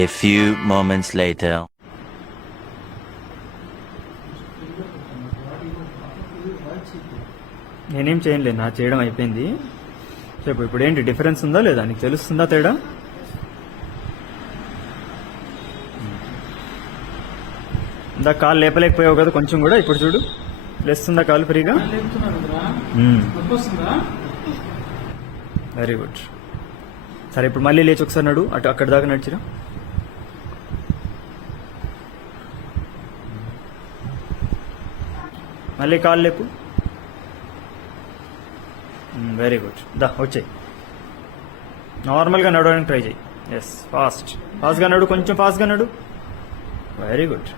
A few moments later. నేనేం చేయలేదు, నా చేయడం అయిపోయింది. చెప్పు ఇప్పుడు ఏంటి డిఫరెన్స్ ఉందా లేదా, నీకు తెలుస్తుందా తేడా? ఇందా కాలు లేపలేకపోయావు కదా కొంచెం కూడా, ఇప్పుడు చూడు లేస్తుందా కాలు ఫ్రీగా? Very good. సరే ఇప్పుడు మళ్ళీ లేచి ఒకసారి నడు, అటు అక్కడి దాకా నడిచిరా. మళ్ళీ కాలు లేపు. Very good. దా వచ్చాయి, నార్మల్గా నడవడానికి ట్రై చేయి. ఎస్, ఫాస్ట్గా నడు, కొంచెం ఫాస్ట్గా నడు. Very good.